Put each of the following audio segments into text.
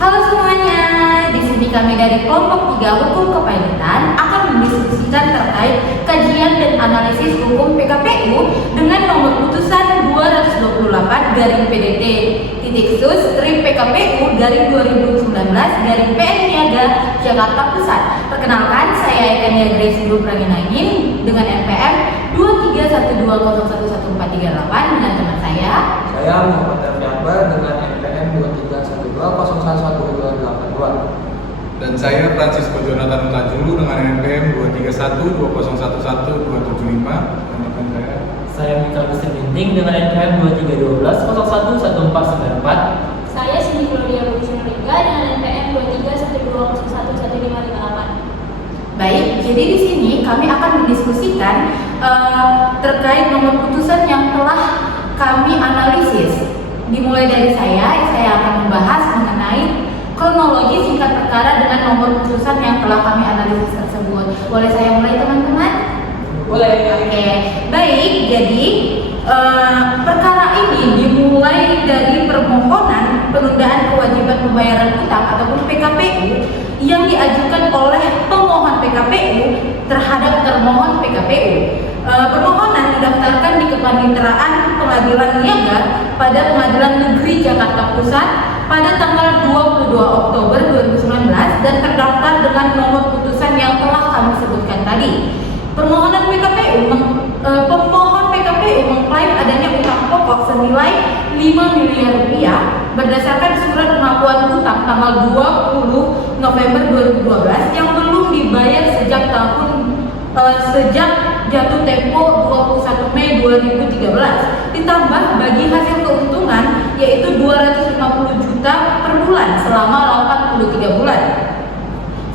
Halo semuanya, di sini kami dari kelompok 3 Hukum Kepailitan akan mendiskusikan terkait kajian dan analisis hukum PKPU dengan nomor putusan 228/PDT-Sus/PKPU/2019/PN Niaga Jakarta Pusat. Perkenalkan, saya Ekania Grace Pranginain dengan NPM 231201143 dengan teman saya Muhammad Raffi Akbar dengan NPM 2312011282. Dan saya Francisco Jonathan Tajulu dengan NPM 23120112775. Teman saya. Saya Mika Gusti Binting dengan NPM 2312011494. Saya Cindy Claudia Lubisnuriga dengan NPM 2312011558. Baik, jadi di sini kami akan mendiskusikan terkait nomor putusan yang telah kami analisis. Dimulai dari saya akan membahas mengenai kronologi singkat perkara dengan nomor putusan yang telah kami analisis tersebut. Boleh saya mulai, teman-teman? Boleh. Oke, baik. Jadi perkara ini dimulai dari permohonan penundaan kewajiban pembayaran utang ataupun PKPU yang diajukan oleh pemohon PKPU terhadap termohon PKPU. Permohonan didaftarkan di Kepaniteraan Pengadilan Niaga pada Pengadilan Negeri Jakarta Pusat pada tanggal 22 Oktober 2019 dan terdaftar dengan nomor putusan yang telah kami sebutkan tadi. Permohonan pemohon PKPU mengklaim adanya utang pokok senilai 5 miliar rupiah berdasarkan surat pengakuan utang tanggal 20 November 2012 yang belum dibayar sejak jatuh tempo 21 Mei 2013, ditambah bagi hasil keuntungan yaitu 250 juta per bulan selama 83 bulan,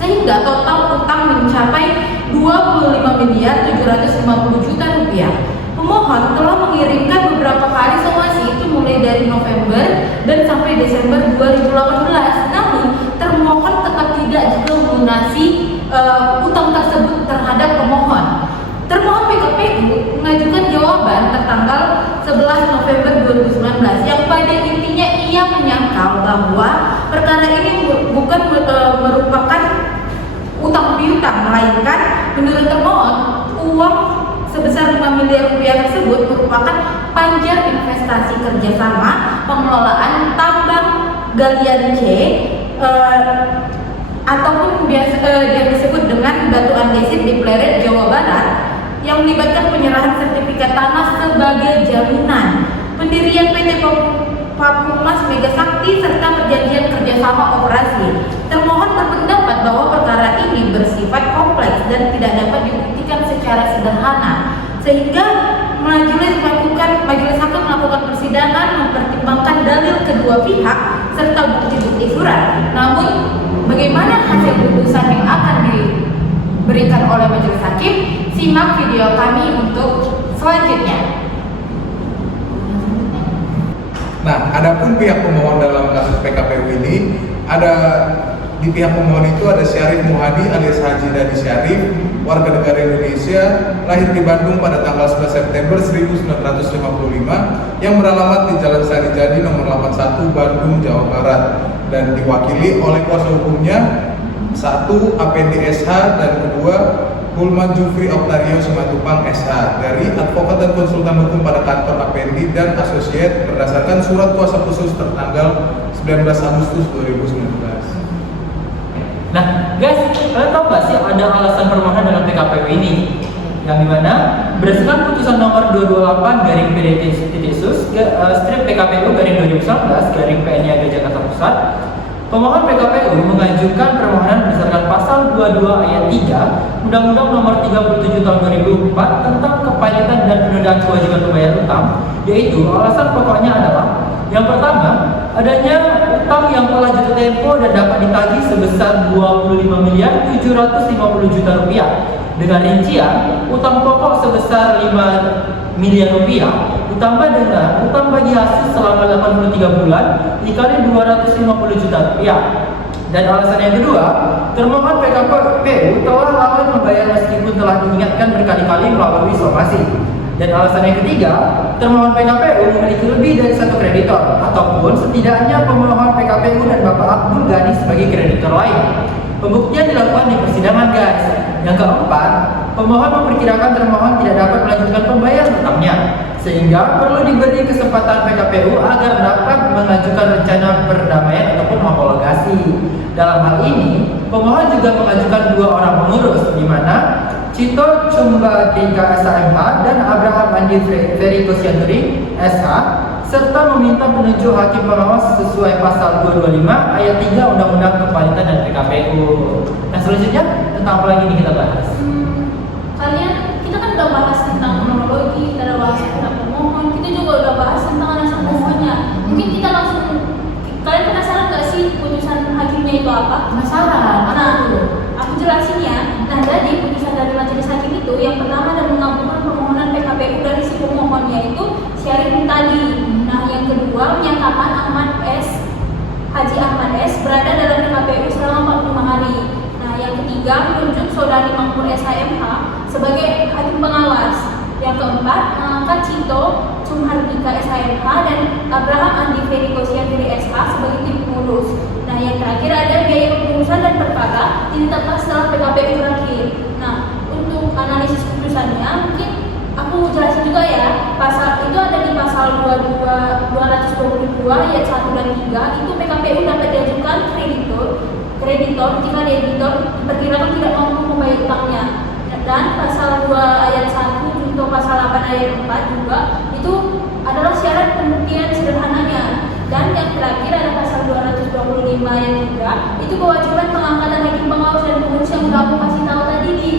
sehingga total utang mencapai 25 miliar 750 juta rupiah. Pemohon telah mengirimkan beberapa kali somasi itu mulai dari November dan sampai Desember 2018, namun termohon tetap tidak juga melunasi utang tersebut terhadap pemohon. Termohon PKPU mengajukan jawaban tertanggal 11 November 2019 yang pada intinya ia menyangkal bahwa perkara ini bukan merupakan utang piutang, melainkan menurut termohon uang sebesar 5 miliar rupiah tersebut merupakan panjar investasi kerjasama pengelolaan tambang galian C ataupun yang disebut dengan batu andesit di Pleret, Jawa Barat, yang melibatkan penyerahan sertifikat tanah sebagai jaminan, pendirian PT Pakumas Mega Sakti serta perjanjian kerjasama operasi. Termohon berpendapat bahwa perkara ini bersifat kompleks dan tidak dapat dibuktikan secara sederhana, sehingga majelis hakim melakukan persidangan mempertimbangkan dalil kedua pihak serta bukti-bukti surat. Namun, bagaimana hasil putusan yang akan diberikan oleh majelis hakim? Simak video kami untuk selanjutnya. Nah, adapun pihak pemohon dalam kasus PKPU ini, di pihak pemohon itu ada Syarif Muhadi alias Haji Dadi Syarif, warga negara Indonesia, lahir di Bandung pada tanggal 11 September 1955, yang beralamat di Jalan Sarijadi nomor 81 Bandung, Jawa Barat, dan diwakili oleh kuasa hukumnya 1. Apendi SH dan 2. Hulman Jufri Octario Simatupang SH dari advokat dan konsultan hukum pada kantor Apendi dan Asosiat berdasarkan surat kuasa khusus tertanggal 19 Agustus 2019. Nah, guys, kalian tahu nggak sih ada alasan permohonan dalam PKPU ini? Yang dimana berdasarkan putusan nomor 228/PDT-Sus/PKPU/2019/PN Niaga Jakarta Pusat, pemohon PKPU mengajukan permohonan berdasarkan pasal 22 ayat 3 Undang-Undang Nomor 37 Tahun 2004 tentang kepailitan dan penundaan kewajiban pembayaran utang, yaitu alasan pokoknya adalah yang pertama, adanya utang yang telah jatuh tempo dan dapat ditagih sebesar 25 miliar 750 juta rupiah. Dengan rincian, utang pokok sebesar 5 miliar rupiah ditambah dengan utang bagi hasil selama 83 bulan dikali 250 juta rupiah. Dan alasan yang kedua, termohon PKPU telah lalai membayar meskipun telah diingatkan berkali-kali melalui somasi. Dan alasan yang ketiga, termohon PKPU memiliki lebih dari satu kreditor ataupun setidaknya pemohon PKPU dan Bapak Abdul Ghani sebagai kreditor lain. Pembuktian dilakukan di persidangan, guys. Yang keempat, pemohon memperkirakan termohon tidak dapat melanjutkan pembayaran utangnya, sehingga perlu diberi kesempatan PKPU agar dapat mengajukan rencana perdamaian ataupun homologasi. Dalam hal ini, pemohon juga mengajukan 2 orang pengurus, di mana Cito Cumbadika SHMH dan Abraham Andi Ferry Kosianturi SH, serta meminta penunjuk hakim pengawas sesuai pasal 225 ayat 3 Undang-Undang Kepanitan dan PKPU. Nah, selanjutnya tentang apa lagi nih kita bahas? Kita kan udah bahas tentang kronologi, kita udah bahas tentang pemohon, kita juga udah bahas tentang alasan pemohonnya. Mungkin kita langsung, kalian penasaran gak sih putusan hakimnya itu apa? Penasaran? Nah, aku jelasin ya. Nah, jadi putusan dari majelis hakim itu yang pertama adalah mengabulkan permohonan PKPU dari si pemohon, yaitu Syarif tadi. Nah, yang kedua menyatakan Haji Ahmad S berada dalam PKPU selama 45 hari. Nah, yang ketiga menunjuk Saudari Makmur SHMH sebagai hakim pengawas. Yang keempat mengangkat Cito Cumbadika SHMH dan Abraham Andi Ferry Kosianturi SH sebagai tim pengurus. Nah, yang terakhir ada biaya pengurusan dan perkara ditetapkan setelah PKPU berakhir. Nah, untuk analisis putusannya mungkin aku jelasin juga ya. Pasal itu ada di pasal 222 ayat 1 dan 3, itu PKPU dapat diajukan kreditor jika debitor diperkirakan tidak mampu membayar utangnya. Dan pasal 2 ayat 1 junto pasal 8 ayat 4 juga itu adalah syarat pembuktian sederhananya. Dan yang terakhir ada pasal 225 ayat 3, itu kewajiban pengangkatan hakim pengawas dan pengurus yang udah aku kasih tahu tadi di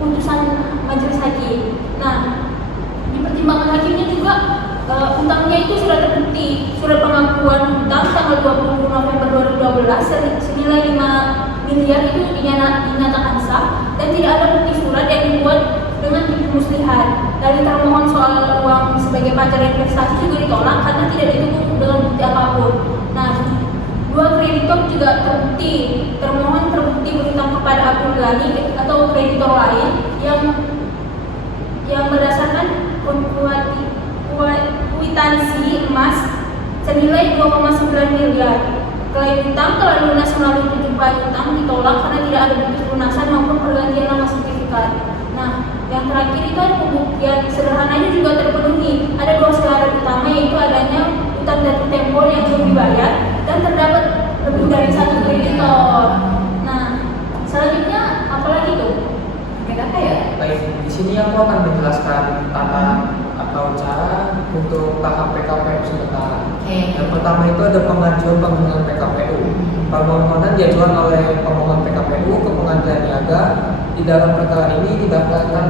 putusan majelis hakim. Nah, di pertimbangan hakimnya juga utangnya itu sudah terbukti. Surat pengakuan utang tanggal 20 November 2012 senilai 5 miliar itu dinyatakan sah dan tidak ada bukti surat yang dibuat dengan tipu muslihat. Dari termohon soal uang sebagai pacar investasi juga ditolak karena tidak didukung dengan bukti apapun. Nah, 2 kreditor juga terbukti. Termohon terbukti berutang kepada Abdul Ghani atau kreditor lain yang berdasarkan kwitansi emas senilai 2,9 miliar. Klaim utang telah lunas melalui penjumpaan utang ditolak karena tidak ada bukti pelunasan maupun pergantian nama sertifikat. Nah, yang terakhir itu ada pembuktian sederhananya juga terpenuhi. Ada 2 syarat utama, yaitu adanya utang jatuh tempo yang belum dibayar dan terdapat lebih dari 1 kreditor. Nah, selanjutnya apa lagi tuh? Kayak apa ya? Baik, di sini aku akan menjelaskan tata atau cara untuk tahap PKPU sementara. Yang pertama itu ada pengajuan permohonan PKPU. Permohonan diajukan oleh pemohon PKPU ke pengadilan niaga. Di dalam perkara ini didaftarkan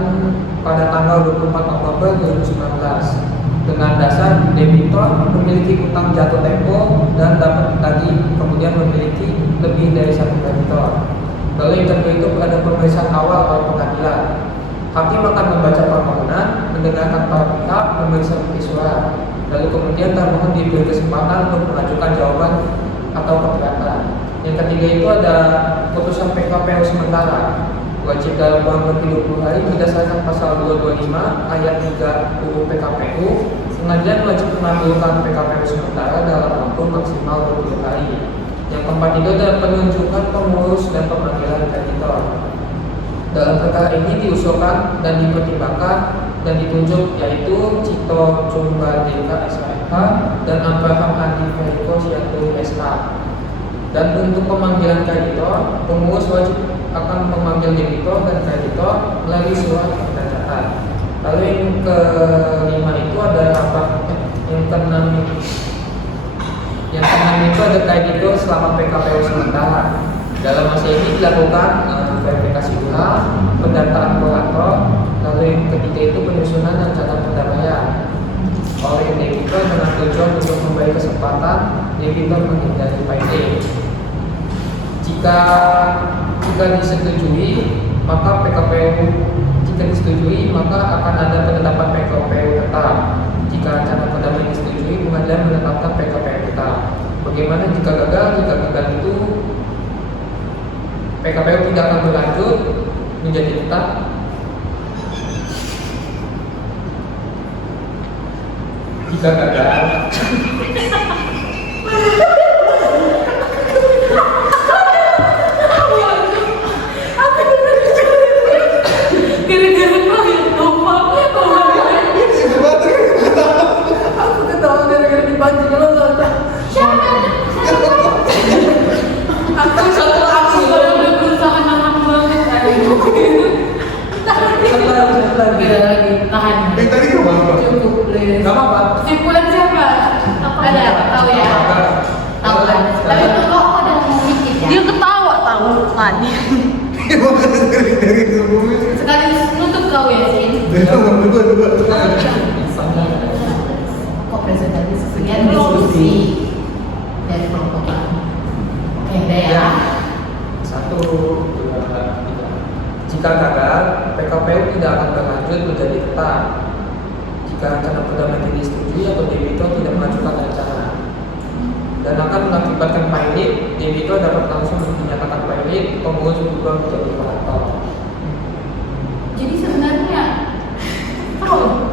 pada tanggal 24 Oktober 2019 dengan dasar debitor memiliki utang jatuh tempo dan dapat ditagih, kemudian memiliki lebih dari 1 kreditor. Lalu yang kedua itu ada pemeriksaan awal oleh pengadilan. Hakim akan membaca permohonan, mendengarkan para pihak, memeriksa bukti surat. Lalu kemudian termohon diberi kesempatan untuk mengajukan jawaban atau keberatan. Yang ketiga itu ada putusan PKPU sementara. Wajib dalam kurang lebih 20 hari berdasarkan pasal 225 ayat 3 UU PKPU. Pengadilan wajib mengambilkan PKPU sementara dalam waktu maksimal 20 hari. Yang keempat itu adalah penunjukan pengurus dan pemanggilan kreditor. Dalam perkara ini diusulkan dan dipertimbangkan dan ditunjuk yaitu Cito Cumbadika SHMH dan Abraham Andi Ferry Kosianturi SH. Dan untuk pemanggilan kreditor, pengurus wajib akan memanggil debitor dan kreditor melalui surat percatat. Lalu yang kelima itu ada apa? Yang keenam itu ada kreditor selama PKPU sementara. Dalam masa ini dilakukan verifikasi ulang, pendataan kurator, lalu yang ketiga itu penyusunan rencana perdamaian oleh debitor dengan tujuan untuk memberi kesempatan debitor menghindari payday. Jika disetujui, maka akan ada penetapan PKPU tetap. Jika rencana perdamaian disetujui, pengadilan menetapkan PKPU tetap. Bagaimana jika gagal? Jika gagal itu PKPU tidak akan berlanjut menjadi tetap. jika gagal Gara-gara kau yang lupa. aku ketawa gara-gara dipancing kalau santai. Aku satu udah berusaha nahan banget. Satu lagi. Tahan. Tadi apa? Cukup, please. Gak apa-apa. Kesimpulan siapa? Ada, tahu ya? Tahu kan? Tapi itu kok ada ngomong dikit ya? Dia ketawa tahu tadi. Dari sebelumnya. Sekali nutup kau ya, Sin. Dua. Kok presentasi sekian diskusi dari kelompok kami. Oke, deh ya. 1, 2, 3. Jika gagal, PKPU tidak akan berlanjut menjadi tetap. Jika rencana perdamaian tidak disetujui atau debito tidak mengajukan rencana dan akan mengakibatkan pilot, debito dapat langsung dinyatakan pilot, pengurus berubah menjadi operator. Jadi sebenarnya tahu.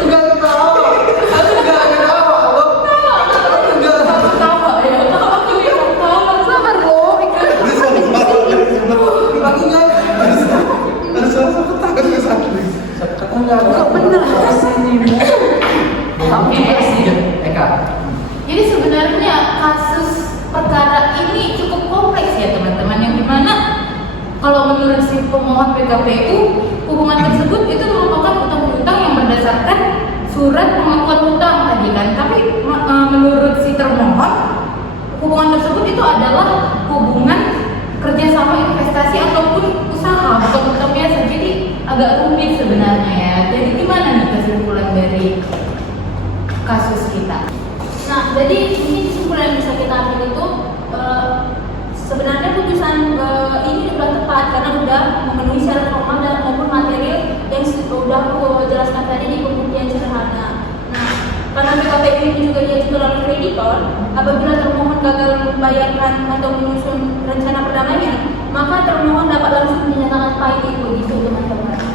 Enggak ketawa, aku enggak ketawa, lo. Aku tahu ya. Aku yang tahu sabar loh. Aku enggak. Ada salah satu tangan ke sakit. Enggak bener. Oke, Eka. Jadi sebenarnya kasus perkara ini cukup kompleks ya teman-teman, yang dimana kalau menurut si pemohon PKPU, hubungan tersebut itu merupakan utang piutang yang berdasarkan surat pengakuan hutang tadi kan. Tapi menurut si termohon, hubungan tersebut itu adalah hubungan kerjasama investasi ataupun usaha, bukan utang biasa. Jadi agak rumit sebenarnya ya. Jadi gimana nih kesimpulan dari kasus kita? Nah, jadi ini kesimpulan yang bisa kita ambil itu sebenarnya putusan ini sudah tepat karena sudah memenuhi syarat formal dan maupun material yang sudah aku jelaskan tadi di pembuktian sederhana. Nah, karena PKPU ini juga diajukan oleh kreditor, apabila termohon gagal membayarkan atau menyusun rencana perdamaian, maka termohon dapat langsung dinyatakan pilot begitu teman-teman.